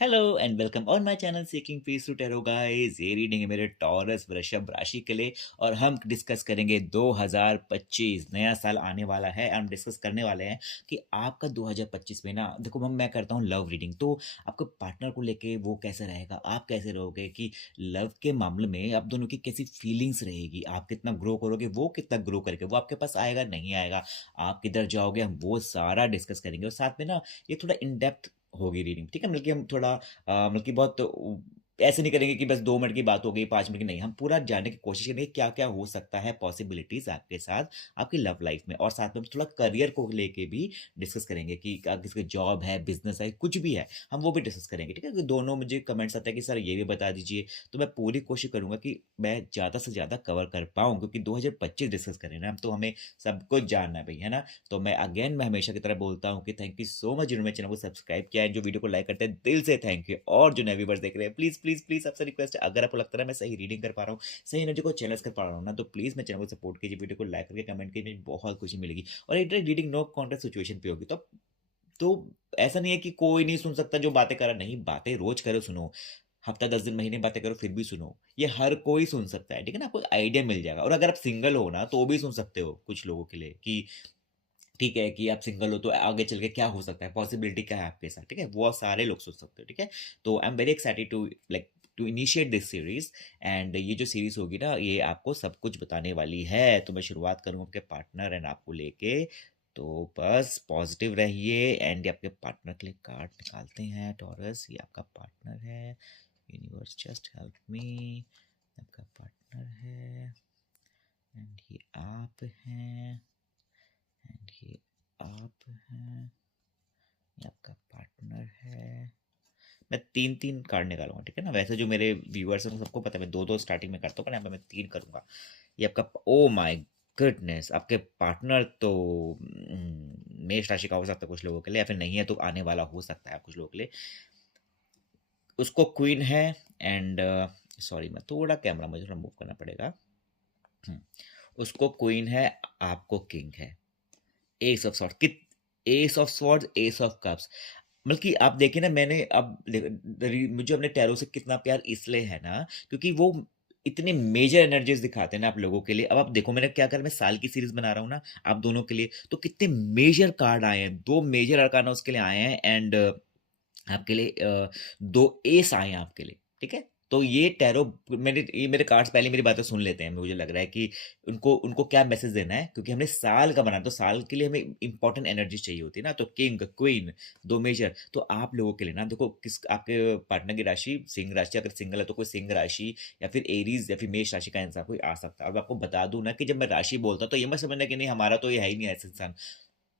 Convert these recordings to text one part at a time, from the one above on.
Hello and welcome on my channel seeking peace to tarot guys. ये reading है मेरे taurus वृषभ राशि के लिए और हम डिस्कस करेंगे 2025 नया साल आने वाला है। हम डिस्कस करने वाले हैं कि आपका 2025 में ना देखो मैं करता हूँ लव रीडिंग, तो आपके पार्टनर को लेके वो कैसे रहेगा, आप कैसे रहोगे, कि लव के मामले में आप दोनों की कैसी फीलिंग्स रहेगी, आप कितना ग्रो करोगे, वो कितना ग्रो करके वो आपके पास आएगा नहीं आएगा, आप किधर जाओगे, हम वो सारा डिस्कस करेंगे। और साथ में ना ये थोड़ा इन डेप्थ होगी रीडिंग, ठीक है। बल्कि हम थोड़ा मतलब कि बहुत ऐसे नहीं करेंगे कि बस 2 मिनट की बात हो गई, 5 मिनट की नहीं। हम पूरा जानने की कोशिश करेंगे क्या क्या हो सकता है पॉसिबिलिटीज आपके साथ आपकी लव लाइफ में। और साथ में थोड़ा करियर को लेके भी डिस्कस करेंगे कि किसके जॉब है, बिजनेस है, कुछ भी है, हम वो भी डिस्कस करेंगे, ठीक है। कि दोनों मुझे कमेंट्स आते हैं कि सर ये भी बता दीजिए, तो मैं पूरी कोशिश करूंगा कि मैं ज़्यादा से ज़्यादा कवर कर पाऊँ, क्योंकि 2025 डिस्कस करें ना हम, तो हमें सब कुछ जानना है भाई, है ना। तो मैं हमेशा की तरह बोलता हूँ कि थैंक यू सो मच जिन्होंने चैनल को सब्सक्राइब किया है, जो वीडियो को लाइक करते हैं दिल से थैंक यू। और जो नए व्यूअर्स देख रहे हैं, प्लीज प्लीज प्लीज आपसे रिक्वेस्ट है, अगर आपको लगता है मैं सही रीडिंग कर पा रहा हूँ, सही एनर्जी को चैनल्स कर पा रहा हूँ ना, तो प्लीज मैं चैनल को सपोर्ट कीजिए, वीडियो को लाइक करके कमेंट कीजिए, मुझे बहुत खुशी मिलेगी। और एक रीडिंग नो कॉन्टेक्ट सिचुएशन पे होगी, तो ऐसा नहीं है कि कोई नहीं सुन सकता जो बातें कर रहा, नहीं, बातें रोज करो, सुनो, हफ्ता 10 दिन महीने बातें करो फिर भी सुनो, ये हर कोई सुन सकता है, ठीक है ना। आपको आइडिया मिल जाएगा। और अगर आप सिंगल हो ना तो भी सुन सकते हो कुछ लोगों के लिए, कि ठीक है कि आप सिंगल हो तो आगे चल के क्या हो सकता है, पॉसिबिलिटी क्या है आपके साथ, ठीक है, वो सारे लोग सोच सकते हो, ठीक है। तो I am very excited to like to initiate this series. And ये जो सीरीज होगी ना, ये आपको सब कुछ बताने वाली है। तो मैं शुरुआत करूँ आपके पार्टनर एंड आपको लेके, तो बस पॉजिटिव रहिए। एंड ये आपके पार्टनर के लिए कार्ड निकालते हैं। टॉरस, ये आपका पार्टनर है। Universe just help me. आपका पार्टनर है एंड ये आप हैं एंड ये आप हैं, ये आपका पार्टनर है। मैं 3-3 कार्ड निकालूंगा, ठीक है ना। वैसे जो मेरे व्यूअर्स हैं उनको सबको पता है मैं 2-2 स्टार्टिंग में करता हूँ, पर यहाँ पे मैं 3 करूंगा। ये आपका, ओ माय गुडनेस, आपके पार्टनर तो मेष राशि का हो सकता है कुछ लोगों के लिए, या फिर नहीं है तो आने वाला हो सकता है कुछ लोगों के लिए। उसको क्वीन है एंड सॉरी, मैं थोड़ा कैमरा मुझे थोड़ा मूव करना पड़ेगा। हम्म, उसको क्वीन है, आपको किंग है। एस ऑफ सॉर्ड, कित S of swords, S of cups. मतलब कि आप देखिए ना, मैंने अब मुझे अपने टैरो से कितना प्यार इसलिए है ना, क्योंकि वो इतने मेजर एनर्जीज दिखाते हैं ना आप लोगों के लिए। अब आप देखो मैंने क्या कर, मैं साल की सीरीज बना रहा हूँ ना आप दोनों के लिए, तो कितने मेजर कार्ड आए हैं, 2 मेजर अरकाना उसके लिए आए हैं। एंड आपके लिए 2 एस आए हैं आपके लिए, ठीक है। तो ये टैरो, ये मेरे कार्ड्स पहले मेरी बातें सुन लेते हैं, मुझे लग रहा है कि उनको उनको क्या मैसेज देना है, क्योंकि हमने साल का बनाना, तो साल के लिए हमें इंपॉर्टेंट एनर्जी चाहिए होती है ना। तो किंग क्वीन, 2 मेजर, तो आप लोगों के लिए ना देखो, किस आपके पार्टनर की राशि सिंह राशि, अगर सिंगल है तो कोई सिंह राशि या फिर एरीज या फिर मेष राशि का इंसान कोई आ सकता है। अब आपको बता दूं ना कि जब मैं राशि बोलता हूँ तो ये मत समझना कि नहीं हमारा तो ये है ही नहीं ऐसा इंसान।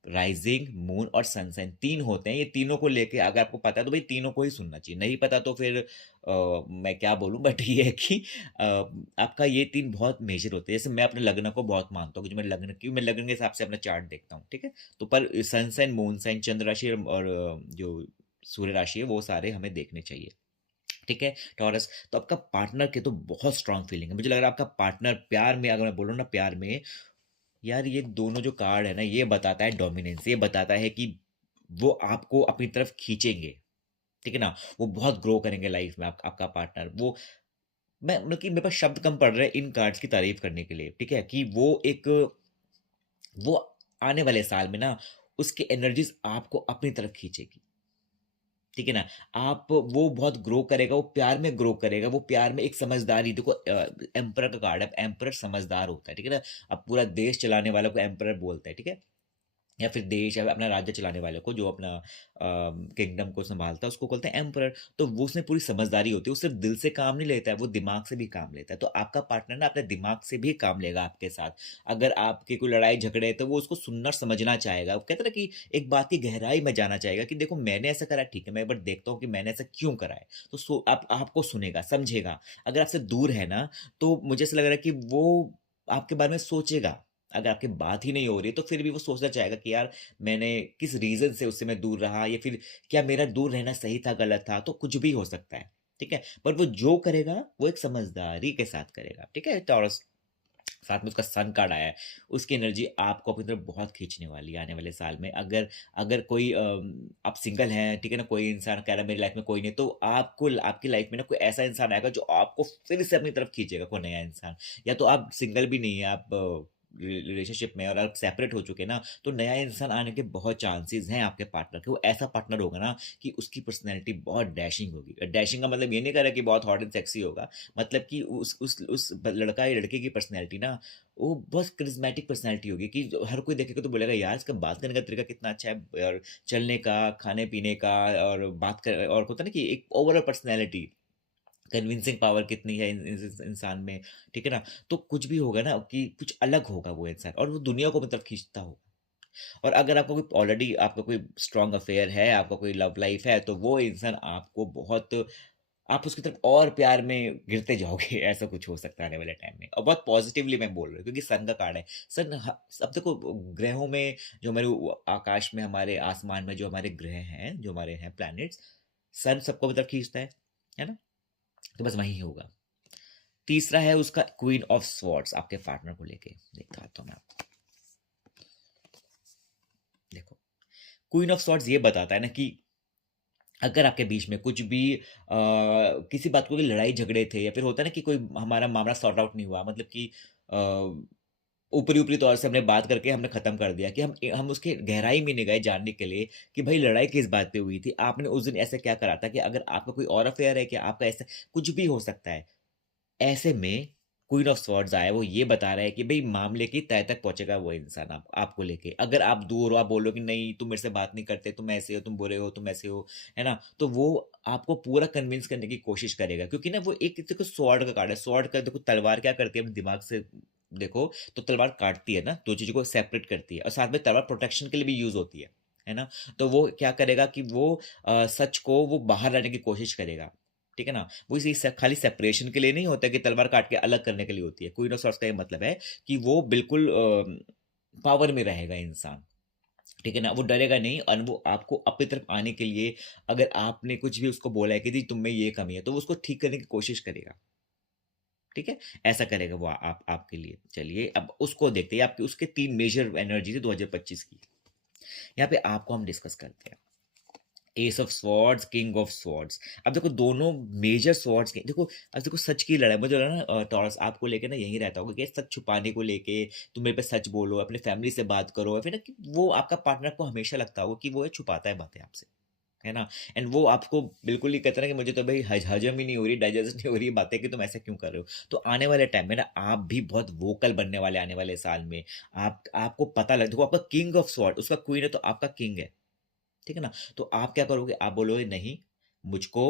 राइजिंग, मून और सनसाइन 3 होते हैं, ये तीनों को लेके अगर आपको पता है तो भाई तीनों को ही सुनना चाहिए, नहीं पता तो फिर मैं क्या बोलूं। बट ये है कि आपका ये 3 बहुत मेजर होते हैं। जैसे मैं अपने लग्न को बहुत मानता हूँ कि जो मैं लग्न की, मैं लग्न के हिसाब से अपना चार्ट देखता हूँ, ठीक है। तो पर सनसाइन, मून साइन, चंद्र राशि और जो सूर्य राशि है वो सारे हमें देखने चाहिए, ठीक है। टॉरस, तो आपका पार्टनर के तो बहुत स्ट्रांग फीलिंग है, मुझे लग रहा है आपका पार्टनर प्यार में, अगर मैं बोलूँ ना प्यार में, यार ये दोनों जो कार्ड है ना, ये बताता है डोमिनेंस, ये बताता है कि वो आपको अपनी तरफ खींचेंगे, ठीक है ना। वो बहुत ग्रो करेंगे लाइफ में, आपका पार्टनर। वो, मैं मतलब कि मेरे पास शब्द कम पड़ रहे हैं इन कार्ड्स की तारीफ करने के लिए, ठीक है, कि वो आने वाले साल में ना उसकी एनर्जीज आपको अपनी तरफ खींचेगी, ठीक है ना। आप, वो बहुत ग्रो करेगा, वो प्यार में ग्रो करेगा, वो प्यार में एक समझदारी, देखो एम्परर का कार्ड है, एम्परर समझदार होता है, ठीक है ना। अब पूरा देश चलाने वाला को एम्परर बोलता है, ठीक है, या फिर देश या अपना राज्य चलाने वाले को, जो अपना किंगडम को संभालता है, उसको बोलते हैं एम्परर। तो वो, उसमें पूरी समझदारी होती है, वो सिर्फ दिल से काम नहीं लेता है, वो दिमाग से भी काम लेता है। तो आपका पार्टनर ना अपने दिमाग से भी काम लेगा आपके साथ। अगर आपकी कोई लड़ाई झगड़े है तो वो उसको सुनना समझना चाहेगा, वो कहते हैं ना कि एक बात की गहराई में जाना चाहेगा, कि देखो मैंने ऐसा करा, ठीक है, मैं एक बार देखता हूँ कि मैंने ऐसा क्यों करा है। तो आपको सुनेगा, समझेगा। अगर आपसे दूर है ना, तो मुझे ऐसा लग रहा है कि वो आपके बारे में सोचेगा। अगर आपकी बात ही नहीं हो रही है तो फिर भी वो सोचना चाहेगा कि यार मैंने किस रीज़न से उससे मैं दूर रहा, या फिर क्या मेरा दूर रहना सही था, गलत था, तो कुछ भी हो सकता है, ठीक है। पर वो जो करेगा वो एक समझदारी के साथ करेगा, ठीक है टॉरस। साथ में उसका सन कार्ड आया है, उसकी एनर्जी आपको अपनी तरफ बहुत खींचने वाली है आने वाले साल में। अगर अगर कोई आप सिंगल हैं, ठीक है ना, कोई इंसान कह रहा है मेरी लाइफ में कोई नहीं, तो आपको आपकी लाइफ में ना कोई ऐसा इंसान आएगा जो आपको फिर से अपनी तरफ खींचेगा, कोई नया इंसान। या तो आप सिंगल भी नहीं है, आप रिलेशनशिप में और आप सेपरेट हो चुके ना, तो नया इंसान आने के बहुत चांसेस हैं आपके पार्टनर के। वो ऐसा पार्टनर होगा ना कि उसकी पर्सनैलिटी बहुत डैशिंग होगी। डैशिंग का मतलब ये नहीं कर रहा कि बहुत हॉट एंड सेक्सी होगा, मतलब कि उस लड़का या लड़के की पर्सनैलिटी ना, वो बहुत करिज्मेटिक पर्सनैलिटी होगी कि हर कोई देखेगा तो बोलेगा यार इसका बात करने का तरीका कितना अच्छा है, और चलने का, खाने पीने का, और बात कर, और होता है ना कि एक ओवरऑल पर्सनैलिटी, कन्विंसिंग पावर कितनी है इंसान में, ठीक है ना। तो कुछ भी होगा ना कि कुछ अलग होगा वो इंसान, और वो दुनिया को मतलब खींचता होगा। और अगर आपको कोई ऑलरेडी आपका कोई स्ट्रांग अफेयर है, आपका कोई लव लाइफ है, तो वो इंसान आपको बहुत, आप उसकी तरफ और प्यार में गिरते जाओगे ऐसा कुछ हो सकता है आने वाले टाइम में। और बहुत पॉजिटिवली मैं बोल रहा हूँ क्योंकि सन का कार्ड है। सन अब देखो, ग्रहों में जो हमारे आकाश में, हमारे आसमान में जो हमारे ग्रह हैं, जो हमारे हैं प्लैनेट्स, सन सबको मतलब खींचता है ना। तो बस वही होगा। तीसरा है उसका क्वीन ऑफ स्वॉर्ड्स, आपके पार्टनर को लेके दिखाता हूँ मैं आपको। देखो, क्वीन ऑफ स्वॉर्ड्स ये बताता है ना कि अगर आपके बीच में कुछ भी किसी बात को, कोई लड़ाई झगड़े थे, या फिर होता है ना कि कोई हमारा मामला सॉर्ट आउट नहीं हुआ, मतलब कि ऊपरी ऊपरी तौर से हमने बात करके हमने खत्म कर दिया, कि हम उसके गहराई में नहीं गए जानने के लिए कि भाई लड़ाई किस बात पे हुई थी, आपने उस दिन ऐसा क्या करा था, कि अगर आपका कोई और अफेयर है, कि आपका ऐसा कुछ भी हो सकता है। ऐसे में क्वीन ऑफ स्वॉर्ड्स आया, वो ये बता रहा है कि भाई मामले की तह तक पहुंचेगा वो इंसान आपको लेके। अगर आप दूर हो, आप बोलो कि नहीं तुम मेरे से बात नहीं करते, तुम ऐसे हो, तुम बुरे हो, तुम ऐसे हो, है ना, तो वो आपको पूरा कन्विंस करने की कोशिश करेगा। क्योंकि ना वो एक, देखो स्वॉर्ड का कार्ड है। स्वॉर्ड का देखो, तलवार क्या करती है अपने दिमाग से देखो, तो तलवार काटती है ना, दो चीजों को सेपरेट करती है, और साथ में तलवार प्रोटेक्शन के लिए भी यूज होती है ना। तो वो क्या करेगा कि वो सच को वो बाहर लाने की कोशिश करेगा, ठीक है ना। वो इसी खाली सेपरेशन के लिए नहीं होता, कि तलवार काट के अलग करने के लिए होती है। क्वीन ऑफ सॉर्ड्स का ये मतलब है कि वो बिल्कुल पावर में रहेगा इंसान, ठीक है ना। वो डरेगा नहीं, और वो आपको अपनी तरफ आने के लिए, अगर आपने कुछ भी उसको बोला है कि जी तुम में ये कमी है, तो वो उसको ठीक करने की कोशिश करेगा, ठीक है। ऐसा करेगा वो आपके लिए। चलिए अब उसको देखते हैं, आपके उसके तीन मेजर एनर्जी है 2025 की। यहाँ पे आपको हम डिस्कस करते हैं। S of swords, king of swords. अब देखो दोनों मेजर स्वॉर्ड्स के, देखो अब देखो सच की लड़ाई, मुझे लगा ना टॉरस आपको लेके ना यही रहता होगा कि सच छुपाने को लेके, तुम मेरे पे सच बोलो, अपने फैमिली से बात करो, या फिर ना कि वो आपका पार्टनर को हमेशा लगता होगा कि वो छुपाता है बातें आपसे, है ना। एंड वो आपको बिल्कुल ही कहता है ना कि मुझे तो भाई हजम ही नहीं हो रही, डाइजेस्ट नहीं हो रही बातें, कि तुम ऐसा क्यों कर रहे हो। तो आने वाले टाइम में ना आप भी बहुत वोकल बनने वाले, आने वाले साल में। आपको पता लग, देखो आपका किंग ऑफ स्वॉर्ड, उसका क्वीन है तो आपका किंग है, ठीक है ना। तो आप क्या करोगे, आप बोलोगे नहीं, मुझको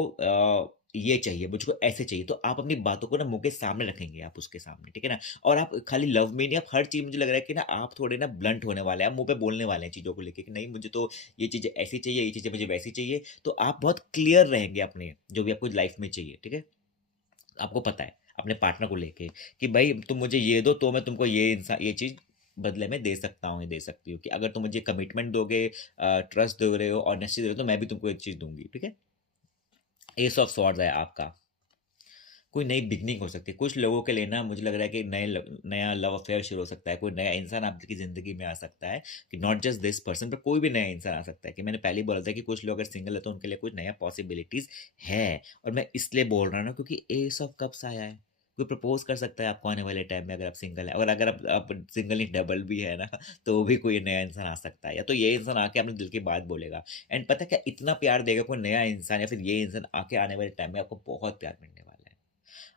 ये चाहिए, मुझको ऐसे चाहिए, तो आप अपनी बातों को ना मुंह के सामने रखेंगे, आप उसके सामने, ठीक है ना। और आप खाली लव में नहीं, आप हर चीज, मुझे लग रहा है कि ना आप थोड़े ना ब्लंट होने वाले हैं, आप मुंह पे बोलने वाले हैं चीजों को लेके, कि नहीं मुझे तो ये चीजें ऐसी चाहिए, ये चीजें मुझे वैसी चाहिए। तो आप बहुत क्लियर रहेंगे अपने जो भी आपको लाइफ में चाहिए, ठीक है। आपको पता है अपने पार्टनर को लेके कि भाई तुम मुझे ये दो तो मैं तुमको ये इंसान, ये चीज बदले में दे सकता हूँ, ये दे सकती हूँ, कि अगर तुम मुझे कमिटमेंट दोगे, ट्रस्ट दे रहे हो, ऑनेस्टी दे रहे हो, तो मैं भी तुमको एक चीज दूंगी, ठीक है। एस ऑफ स्वॉर्ड्स है आपका। कोई नई बिगनिंग हो सकती है कुछ लोगों के लिए ना, मुझे लग रहा है कि नया लव अफेयर शुरू हो सकता है, कोई नया इंसान आपकी ज़िंदगी में आ सकता है, कि नॉट जस्ट दिस पर्सन, पर कोई भी नया इंसान आ सकता है। कि मैंने पहले ही बोला था कि कुछ लोग अगर सिंगल है तो उनके लिए कुछ नया पॉसिबिलिटीज़ है। और मैं इसलिए बोल रहा हूँ ना क्योंकि एस ऑफ कप्स आया है। कोई प्रपोज कर सकता है आपको आने वाले टाइम में, अगर आप सिंगल है, और अगर आप सिंगल नहीं डबल भी है ना, तो भी कोई नया इंसान आ सकता है, या तो ये इंसान आके अपने दिल की बात बोलेगा। एंड पता क्या, इतना प्यार देगा कोई नया इंसान, या फिर ये इंसान आके आने वाले टाइम में आपको बहुत प्यार मिलने वाला है।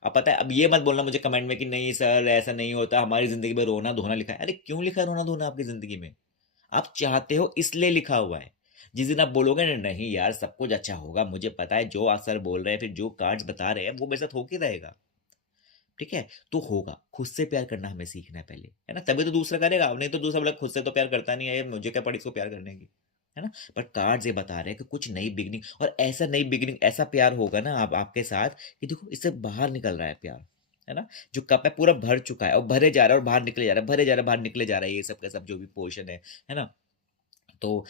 अब पता है, अब ये मत बोलना मुझे कमेंट में कि नहीं सर ऐसा नहीं होता, हमारी जिंदगी में रोना धोना लिखा है। अरे क्यों लिखा है रोना धोना आपकी जिंदगी में? आप चाहते हो इसलिए लिखा हुआ है। जिस दिन आप बोलोगे ना नहीं यार सब कुछ अच्छा होगा, मुझे पता है जो आप सर बोल रहे हैं, फिर जो कार्ड्स बता रहे हैं वो मेरे साथ होके रहेगा, ठीक है, तो होगा। खुद से प्यार करना हमें सीखना है पहले, है ना, तभी तो दूसरा करेगा। नहीं तो दूसरा बोला खुद से तो प्यार करता नहीं है, ये मुझे क्या पड़ी इसको प्यार करने की, है ना। बट कार्ड्स ये बता रहे हैं कि कुछ नई बिगनिंग, और ऐसा नई बिगनिंग, ऐसा प्यार होगा ना आप आपके साथ, कि देखो इससे बाहर निकल रहा है प्यार, है ना। जो कप है पूरा भर चुका है, और भरे जा रहा है, और बाहर निकले जा रहा है, भरे जा रहा है, बाहर निकले जा रहा है, ये सब का सब जो भी पोर्शन है ना। तो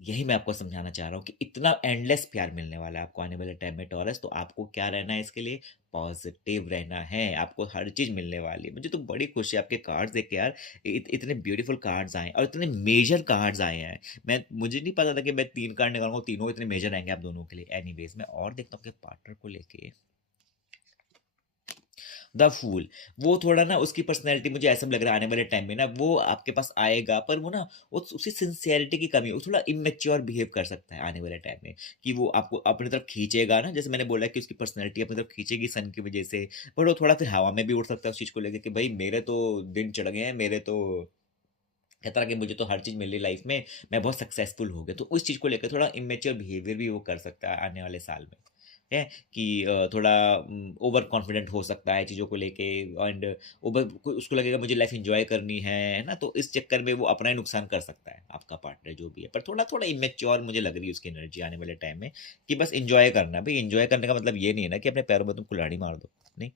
यही मैं आपको समझाना चाह रहा हूँ कि इतना एंडलेस प्यार मिलने वाला है आपको आने वाले टाइम में टॉरस। तो आपको क्या रहना है इसके लिए? पॉजिटिव रहना है। आपको हर चीज़ मिलने वाली है। मुझे तो बड़ी खुशी है आपके कार्ड्स देख के यार। इतने ब्यूटीफुल कार्ड्स आए और इतने मेजर कार्ड्स आए हैं। मैं मुझे नहीं पता था कि मैं 3 कार्ड निकालूंगा, तीनों इतने मेजर आएंगे आप दोनों के लिए। एनीवेज मैं और देखता हूँ कि पार्टनर को लेके द फूल, वो थोड़ा ना उसकी पर्सनैलिटी मुझे ऐसा लग रहा है आने वाले टाइम में ना वो आपके पास आएगा, पर वो ना उसकी सिंसियरिटी की कमी है। वो थोड़ा इमेच्योर बिहेव कर सकता है आने वाले टाइम में, कि वो आपको अपनी तरफ खींचेगा ना, जैसे मैंने बोला कि उसकी पर्सनैलिटी अपनी तरफ खींचेगी सन की वजह से। पर वो थोड़ा फिर हवा में भी उड़ सकता है उस चीज़ को लेकर कि भाई मेरे तो दिन चढ़ गए हैं, मेरे तो कहता रहा कि मुझे तो हर चीज़ मिल रही लाइफ में, मैं बहुत सक्सेसफुल हो गया। तो उस चीज़ को लेकर थोड़ा इमेच्योर बिहेवियर भी वो कर सकता है आने वाले साल में, है कि थोड़ा ओवर कॉन्फिडेंट हो सकता है चीज़ों को लेके। एंड ओवर उसको लगेगा मुझे लाइफ एंजॉय करनी है ना, तो इस चक्कर में वो अपना ही नुकसान कर सकता है आपका पार्टनर जो भी है। पर थोड़ा थोड़ा इमेच्योर मुझे लग रही है उसकी एनर्जी आने वाले टाइम में, कि बस इंजॉय करना। भाई इंजॉय करने का मतलब ये नहीं है ना कि अपने पैरों में तुम कुल्हाड़ी मार दो, नहीं।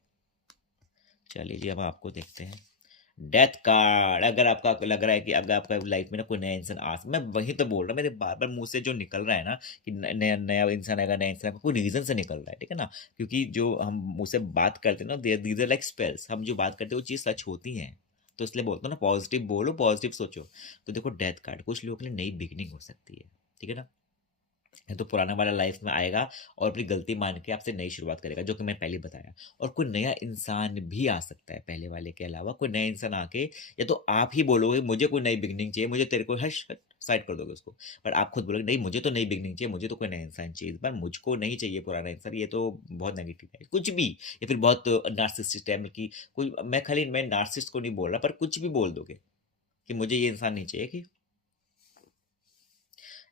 चलिए जी, अब आपको देखते हैं डेथ कार्ड। अगर आपका लग रहा है कि अगर आपका लाइफ में ना कोई नया इंसान मैं वही तो बोल रहा हूँ, मेरे बार बार मुंह से जो निकल रहा है ना कि नया नया इंसान आएगा, नया इंसान आएगा, कोई रीजन से निकल रहा है, ठीक है ना। क्योंकि जो हम मुंह से बात करते हैं ना, दीज आर लाइक स्पेल्स। हम जो बात करते हैं वो चीज़ सच होती है। तो इसलिए बोलता हूँ ना, पॉजिटिव बोलो, पॉजिटिव सोचो। तो देखो डेथ कार्ड कुछ लोगों के लिए नई बिगनिंग हो सकती है, ठीक है ना। है तो पुराना वाला लाइफ में आएगा और अपनी गलती मान के आपसे नई शुरुआत करेगा, जो कि मैं पहले बताया। और कोई नया इंसान भी आ सकता है पहले वाले के अलावा, कोई नया इंसान आके, या तो आप ही बोलोगे मुझे कोई नई बिगनिंग चाहिए, मुझे तेरे को हश हट साइड कर दोगे उसको। पर आप खुद बोलोगे नहीं मुझे तो नई बिगनिंग चाहिए, मुझे तो कोई नया इंसान चाहिए, पर मुझको नहीं चाहिए पुराना इंसान, ये तो बहुत नेगेटिव है कुछ भी। या फिर बहुत नार्सिसिस्ट है, मतलब कि कोई, मैं नार्सिसिस्ट को नहीं बोल रहा, पर कुछ भी बोल दोगे कि मुझे ये इंसान नहीं चाहिए, कि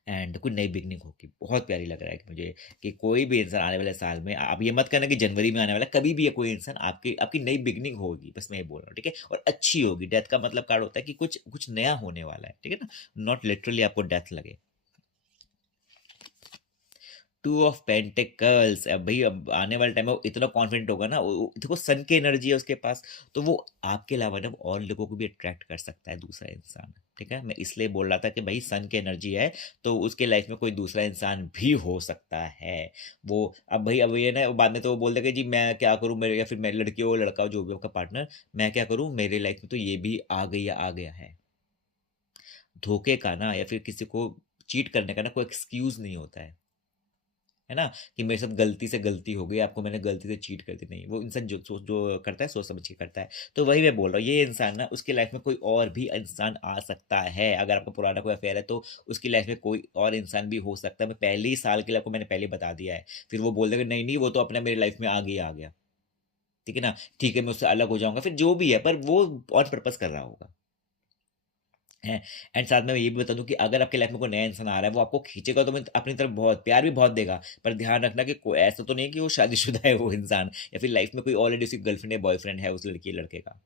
एंड कोई नई बिगनिंग होगी। बहुत प्यारी लग रहा है कि मुझे कि कोई भी इंसान आने वाले साल में, आप ये मत करना कि जनवरी में आने वाला, कभी भी है कोई इंसान आपकी आपकी नई बिगनिंग होगी, बस मैं ये बोल रहा हूँ, ठीक है। और अच्छी होगी। डेथ का मतलब कार्ड होता है कि कुछ कुछ नया होने वाला है, ठीक है ना। नॉट लिटरली आपको डेथ लगे। टू ऑफ पेंटिकल्स, अब भाई अब आने वाले टाइम में वो इतना कॉन्फिडेंट होगा ना, देखो सन की एनर्जी है उसके पास, तो वो आपके अलावा ना और लोगों को भी अट्रैक्ट कर सकता है, दूसरा इंसान, ठीक है। मैं इसलिए बोल रहा था कि भाई सन की एनर्जी है, तो उसके लाइफ में कोई दूसरा इंसान भी हो सकता है। वो अब भाई अब ये ना बाद में तो वो बोल देगा जी मैं क्या करूँ, मेरे या फिर मेरी लड़की हो लड़का हो जो भी आपका पार्टनर, मैं क्या करूँ, मेरे लाइफ में तो ये भी आ गई आ गया है। धोखे का ना या फिर किसी को चीट करने का ना कोई एक्सक्यूज नहीं होता है ना। कि मेरे साथ गलती से गलती हो गई, आपको मैंने गलती से चीट कर दी, नहीं। वो इंसान जो करता है सोच समझ के करता है। तो वही मैं बोल रहा हूँ, ये इंसान ना उसकी लाइफ में कोई और भी इंसान आ सकता है। अगर आपका पुराना कोई अफेयर है तो उसकी लाइफ में कोई और इंसान भी हो सकता है। मैं पहले ही साल के लिए आपको मैंने पहले बता दिया है। फिर वो बोल देगा नहीं नहीं वो तो अपना मेरी लाइफ में आ गया, ठीक है ना। ठीक है मैं उससे अलग हो जाऊंगा, फिर जो भी है, पर वो ऑन पर्पस कर रहा होगा, है। एंड साथ में मैं ये भी बता दूं कि अगर आपके लाइफ में कोई नया इंसान आ रहा है, वो आपको खींचेगा तो मैं अपनी तरफ बहुत प्यार भी बहुत देगा। पर ध्यान रखना कि कोई ऐसा तो नहीं कि वो शादीशुदा है वो इंसान, या फिर लाइफ में कोई ऑलरेडी उसकी गर्लफ्रेंड है बॉयफ्रेंड है उस लड़की लड़के का।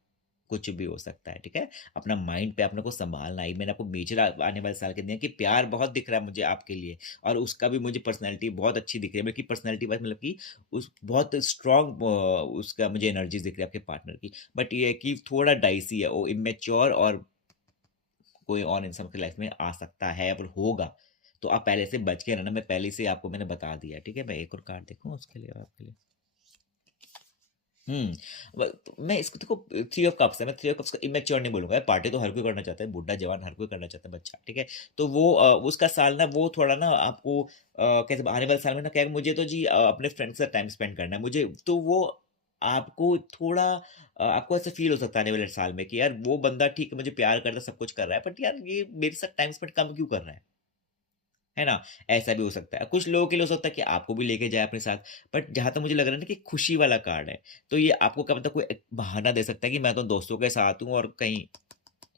कुछ भी हो सकता है, ठीक है। अपना माइंड पे अपने को संभालना ही। मैंने आपको मेजर आने वाले साल के दिए कि प्यार बहुत दिख रहा है मुझे आपके लिए, और उसका भी मुझे पर्सनैलिटी बहुत अच्छी दिख रही है। बल्कि पर्सनैलिटी वाइज मतलब कि उस बहुत स्ट्रांग उसका मुझे एनर्जी दिख रही है आपके पार्टनर की। बट ये है कि थोड़ा डाइसी है वो, इमेच्योर, और कोई और इंसान आपकी लाइफ में आ सकता है और होगा। तो आप पहले से बच के रहना, मैं पहले से आपको मैंने बता दिया, ठीक है। मैं एक और कार्ड देखूँ उसके लिए आपके लिए। मैं इसको देखो, थ्री ऑफ कप्स है। मैं थ्री ऑफ कप्स का इमेच्योर नहीं बोलूंगा, पार्टी तो हर कोई करना चाहता है, बूढ़ा जवान हर कोई करना चाहता है, बच्चा, ठीक है। तो वो उसका साल ना वो थोड़ा ना आपको कैसे आने वाले साल में ना क्या मुझे तो जी अपने फ्रेंड्स से टाइम स्पेंड करना है मुझे, तो वो आपको थोड़ा आपको ऐसा फील हो सकता है आने वाले साल में कि यार वो बंदा ठीक है मुझे प्यार करता है सब कुछ कर रहा है, बट यार ये मेरे साथ टाइम स्पेंड कम क्यों कर रहा है ना। ऐसा भी हो सकता है। कुछ लोगों के लिए हो सकता है कि आपको भी लेके जाए अपने साथ। बट जहाँ तक मुझे लग रहा है ना कि खुशी वाला कार्ड है, तो ये आपको क्या पता कोई एक बहाना दे सकता है कि मैं तो दोस्तों के साथ हूँ, और कहीं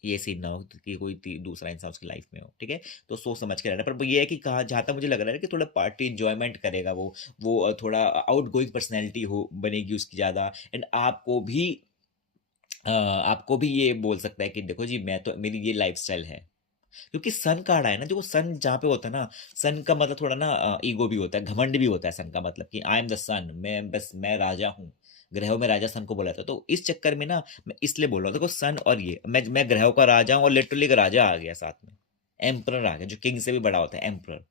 ये सीन ना हो कि कोई दूसरा इंसान उसकी लाइफ में हो, ठीक है। तो सोच समझ के रहना। पर ये है कि कहाँ जहाँ तक मुझे लग रहा है ना कि थोड़ा पार्टी इंजॉयमेंट करेगा वो थोड़ा आउट गोइंग पर्सनैलिटी हो बनेगी उसकी ज़्यादा। एंड आपको भी ये बोल सकता है कि देखो जी मैं तो मेरी ये लाइफस्टाइल है। क्योंकि सन कार्ड आया ना, देखो सन जहाँ पे होता है ना, सन का मतलब थोड़ा ना ईगो भी होता है, घमंड भी होता है। सन का मतलब कि आई एम द सन, मैं राजा हूँ। ग्रहों में राजा सन को बोला था, तो इस चक्कर में ना मैं इसलिए बोल रहा हूँ। देखो सन और ये मैं ग्रहों का राजा हूँ, और लिटरली एक राजा आ गया साथ में। एम्परर आ गया, जो किंग से भी बड़ा होता है, एम्परर।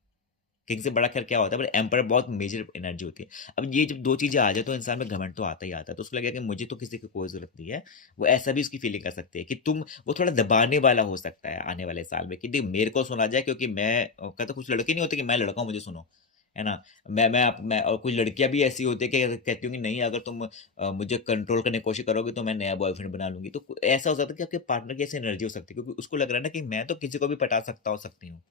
किंग से बड़ा खैर क्या होता है, पर एम्परर बहुत मेजर एनर्जी होती है। अब ये जब दो चीजें आ जाए तो इंसान में घमंड तो आता ही आता है, तो उसको लगेगा कि मुझे तो किसी की कोई जरूरत नहीं है। वो ऐसा भी उसकी फीलिंग कर सकती है कि तुम, वो थोड़ा दबाने वाला हो सकता है आने वाले साल में कि देख मेरे को सुना जाए, क्योंकि मैं कहता, कुछ लड़के नहीं होते कि मैं लड़का हूँ मुझे सुनो, है ना। मैं और कुछ लड़कियां भी ऐसी होती है कि कहती हूँ कि नहीं, अगर तुम मुझे कंट्रोल करने की कोशिश करोगे तो मैं नया बॉयफ्रेंड बना लूंगी। तो ऐसा हो सकता है कि आपके पार्टनर की ऐसी एनर्जी हो सकती है, क्योंकि उसको लग रहा है ना कि मैं तो किसी को भी पटा सकता हो सकती हूँ।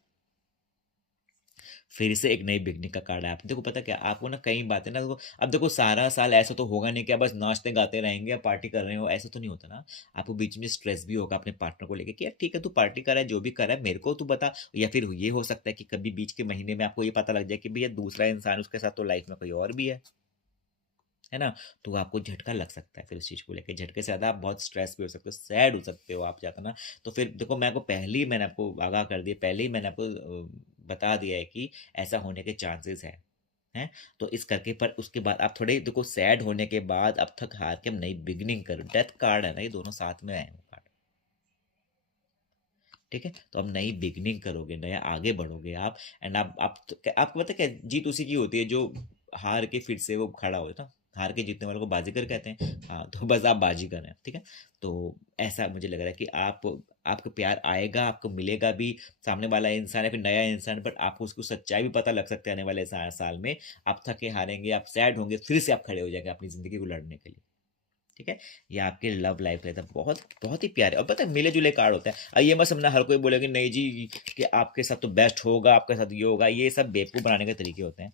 फिर से एक नई बिगनिंग का कार्ड है। आप देखो पता क्या, आपको ना कई बातें ना देखो, अब देखो सारा साल ऐसा तो होगा नहीं कि आप बस नाचते गाते रहेंगे या पार्टी कर रहे हो, ऐसा तो नहीं होता ना। आपको बीच में स्ट्रेस भी होगा अपने पार्टनर को लेके कि यार ठीक है तू पार्टी कर रहा है, जो भी कर रहा है मेरे को तू बता। या फिर ये हो सकता है कि कभी बीच के महीने में आपको ये पता लग जाए कि भैया दूसरा इंसान, उसके साथ तो लाइफ में कोई और भी है ना। तो आपको झटका लग सकता है फिर उस चीज़ को लेके, झटके से ज़्यादा आप बहुत स्ट्रेस भी हो सकते हो, सैड हो सकते हो आप ज़्यादा ना। तो फिर देखो, मैं आपको पहले ही मैंने आपको आगाह कर दिया, पहले ही मैंने आपको बता दिया है कि ऐसा होने के चांसेस हैं। तो इस करके, पर उसके बाद आप थोड़े देखो सैड होने के बाद अब थक हार के हम नई बिगिनिंग करो, डेथ कार्ड है ना, ये दोनों साथ में आए हैं कार्ड। ठीक है, तो अब नई बिगिनिंग करोगे, नया आगे बढ़ोगे आप। एंड आपको पता है क्या, जीत उसी की होती है जो हार के फिर से वो खड़ा हो ना। हार के जीतने वालों को बाजीगर कहते हैं। हाँ, तो बस आप बाजीगर हैं, ठीक है। तो ऐसा मुझे लग रहा है कि आपको प्यार आएगा, आपको मिलेगा भी। सामने वाला इंसान है फिर नया इंसान, बट आपको उसको सच्चाई भी पता लग सकता है आने वाले साल में। आप थके हारेंगे, आप सैड होंगे, फिर से आप खड़े हो जाएंगे अपनी जिंदगी को लड़ने के लिए। ठीक है, ये आपके लव लाइफ रहता है, बहुत बहुत ही प्यारे। और पता है मिले जुले कार्ड होते हैं। अब ये मत समझना हर कोई बोलेगा नहीं जी कि आपके साथ तो बेस्ट होगा, आपके साथ ये होगा, ये सब बेवकूफ़ बनाने के तरीके होते हैं।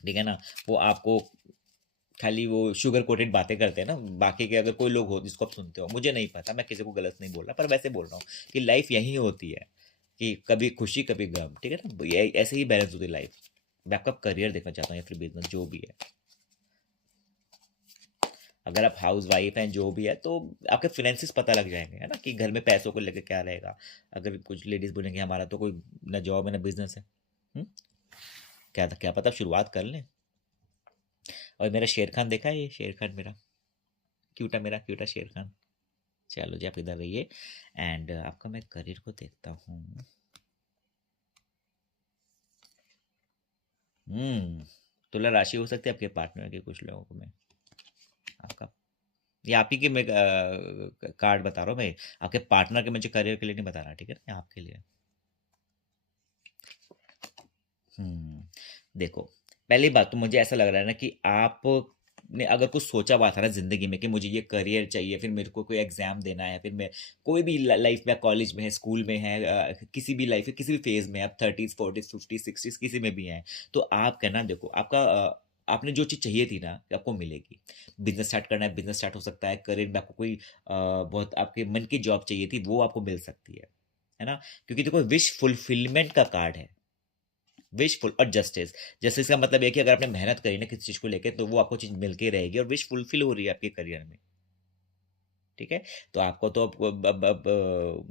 ठीक है ना। वो आपको खाली वो शुगर कोटेड बातें करते हैं ना। बाकी के अगर कोई लोग हो जिसको आप सुनते हो, मुझे नहीं पता, मैं किसी को गलत नहीं बोल रहा, पर वैसे बोल रहा हूँ कि लाइफ यही होती है कि कभी खुशी कभी गम, ठीक है ना, ये ऐसे ही बैलेंस होती है लाइफ। मैं आपका करियर देखना चाहता हूँ या फिर बिजनेस जो भी है। अगर आप हाउस वाइफ हैं जो भी है, तो आपके फिनेंसिस पता लग जाएंगे, है ना, कि घर में पैसों को लेकर क्या रहेगा। अगर कुछ लेडीज बोलेंगे हमारा तो कोई ना जॉब है ना बिजनेस है, हम्म? क्या पता आप शुरुआत कर लें। और मेरा शेर खान देखा है, ये शेर खान मेरा क्यूटा शेर खान। चलो जी, आप इधर रहिए। एंड आपका मैं करियर को देखता हूँ। तुला राशि हो सकती है आपके पार्टनर के कुछ लोगों को, मैं आपका, ये आप ही के मैं कार्ड बता रहा हूँ मैं। आपके पार्टनर के, मुझे करियर के लिए नहीं बता रहा, ठीक है ना, आपके लिए। देखो, पहली बात तो मुझे ऐसा लग रहा है ना कि आप ने अगर कुछ सोचा हुआ था ना जिंदगी में कि मुझे ये करियर चाहिए, फिर मेरे को कोई एग्जाम देना है, फिर मैं कोई भी लाइफ में, कॉलेज में है, स्कूल में है, किसी भी लाइफ में किसी भी फेज में आप 30s 40s 50s 60s किसी में भी हैं, तो आप कहना देखो आपका आपने जो चीज़ चाहिए थी ना कि आपको मिलेगी। बिजनेस स्टार्ट करना है, बिजनेस स्टार्ट हो सकता है। करियर में आपको कोई बहुत आपके मन की जॉब चाहिए थी, वो आपको मिल सकती है ना। क्योंकि देखो विश फुलफिलमेंट का कार्ड है, विशफुल और जस्टिस। जस्टिस का मतलब है कि अगर आपने मेहनत करी ना किसी चीज़ को लेकर, तो वो आपको चीज़ मिल के रहेगी, और विश फुलफिल हो रही है आपके करियर में। ठीक है, तो आपको तो अब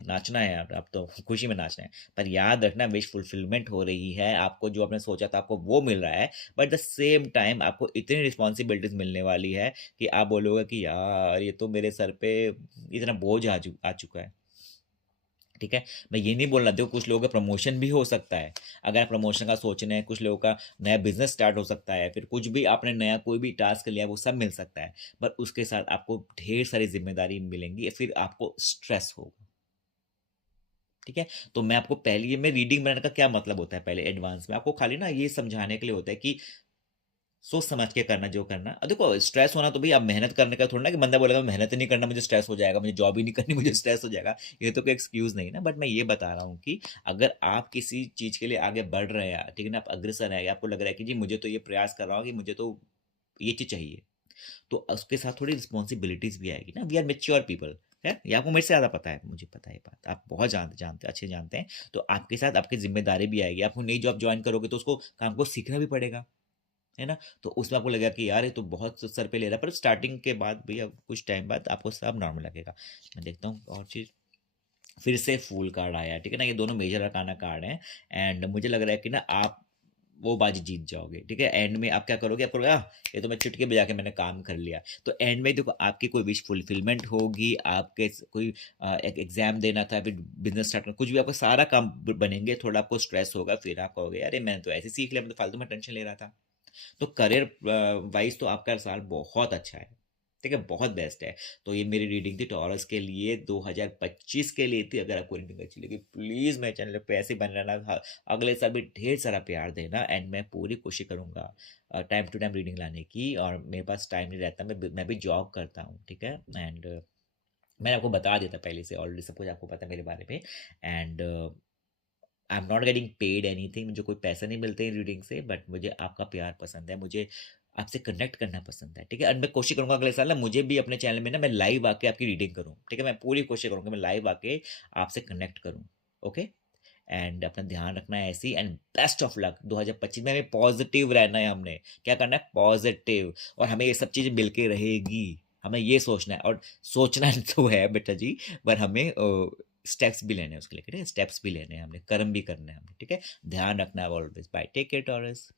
नाचना है, आप तो खुशी में नाचना है। पर याद रखना, विश फुलफिलमेंट हो रही है, आपको जो आपने सोचा था आपको वो मिल रहा है। बट द सेम टाइम आपको इतनी रिस्पॉन्सिबिलिटीज मिलने वाली है कि आप बोलोगे कि यार ये तो मेरे सर पे इतना बोझ आ चुका है। ठीक है, मैं ये नहीं बोल रहा, देखो कुछ लोगों का प्रमोशन भी हो सकता है। अगर आप प्रमोशन का सोच रहे हैं, कुछ लोगों का नया बिजनेस स्टार्ट हो सकता है, फिर कुछ भी आपने नया कोई भी टास्क लिया वो सब मिल सकता है। पर उसके साथ आपको ढेर सारी जिम्मेदारी मिलेंगी, फिर आपको स्ट्रेस होगा। ठीक है, तो मैं आपको पहले, ये मैं रीडिंग बनाने का क्या मतलब होता है, पहले एडवांस में आपको खाली ना ये समझाने के लिए होता है कि सोच समझ के करना जो करना। अब देखो स्ट्रेस होना तो भाई आप मेहनत करने का थोड़ा ना, कि बंदा बोलेगा मेहनत नहीं करना मुझे स्ट्रेस हो जाएगा, मुझे जॉब ही नहीं करनी मुझे स्ट्रेस हो जाएगा। ये तो कोई एक्सक्यूज नहीं ना। बट मैं ये बता रहा हूँ कि अगर आप किसी चीज़ के लिए आगे बढ़ रहे हैं, ठीक है ना, आप अग्रसर हैं, आपको लग रहा है कि जी मुझे तो ये प्रयास कर रहा हूँ कि मुझे तो ये चीज़ चाहिए, तो उसके साथ थोड़ी रिस्पॉन्सिबिलिटीज भी आएगी ना। वी आर मेच्योर पीपल है, ये आपको मेरे से ज़्यादा पता है, मुझे पता है ये बात, आप बहुत जानते अच्छे जानते हैं। तो आपके साथ आपकी जिम्मेदारी भी आएगी, आपको नई जॉब ज्वाइन करोगे तो उसको काम को सीखना भी पड़ेगा, है ना। तो उसमें आपको लगेगा कि यार ये तो बहुत सर पे ले रहा है, पर स्टार्टिंग के बाद भी अब कुछ टाइम बाद आपको सब नॉर्मल लगेगा। मैं देखता हूँ और चीज़, फिर से फूल कार्ड आया, ठीक है ना, ये दोनों मेजर अरकाना कार्ड हैं। एंड मुझे लग रहा है कि ना आप वो बाजी जीत जाओगे, ठीक है। एंड में आप क्या करोगे, आप करोगे ये तो मैं चुटकी बजा के मैंने काम कर लिया। तो एंड में देखो आपकी कोई विश फुलफिलमेंट होगी, आपके कोई एक एग्जाम देना था, फिर बिजनेस स्टार्ट करना, कुछ भी आपका सारा काम बनेंगे। थोड़ा आपको स्ट्रेस होगा, फिर आप कहोगे अरे मैंने तो ऐसे सीख लिया, मैं तो फालतू में टेंशन ले रहा था। तो करियर वाइज तो आपका साल बहुत अच्छा है, ठीक है, बहुत बेस्ट है। तो ये मेरी रीडिंग थी टॉरस के लिए 2025 के लिए थी। अगर आपको रीडिंग अच्छी लगी प्लीज़ मेरे चैनल पे ऐसे ही बन रहना, अगले साल भी ढेर सारा प्यार देना। एंड मैं पूरी कोशिश करूँगा टाइम टू टाइम रीडिंग लाने की, और मेरे पास टाइम नहीं रहता, मैं भी जॉब करता हूँ, ठीक है। एंड मैंने आपको बता दिया था पहले से, ऑलरेडी सब कुछ आपको पता है मेरे बारे में। And I am not getting paid anything, मुझे कोई पैसा नहीं मिलते हैं रीडिंग से, बट मुझे आपका प्यार पसंद है, मुझे आपसे कनेक्ट करना पसंद है, ठीक है। और मैं कोशिश करूंगा अगले साल ना मुझे भी अपने चैनल में ना मैं लाइव आके आपकी रीडिंग करूँ, ठीक है। मैं पूरी कोशिश करूंगा मैं लाइव आके आपसे कनेक्ट करूँ, ओके। एंड अपना ध्यान रखना है ऐसे ही, एंड बेस्ट ऑफ लक 2025 में। हमें पॉजिटिव रहना है, हमने क्या करना है, पॉजिटिव। और हमें ये सब चीज़ मिलके रहेगी, हमें ये सोचना है, और सोचना तो है बेटा जी, पर हमें स्टेप्स भी लेने हैं उसके लिए, ठीक है। स्टेप्स भी लेने हैं हमने, कर्म भी करने हैं हमने, ठीक है। ध्यान रखना है always. Bye, take care taurus.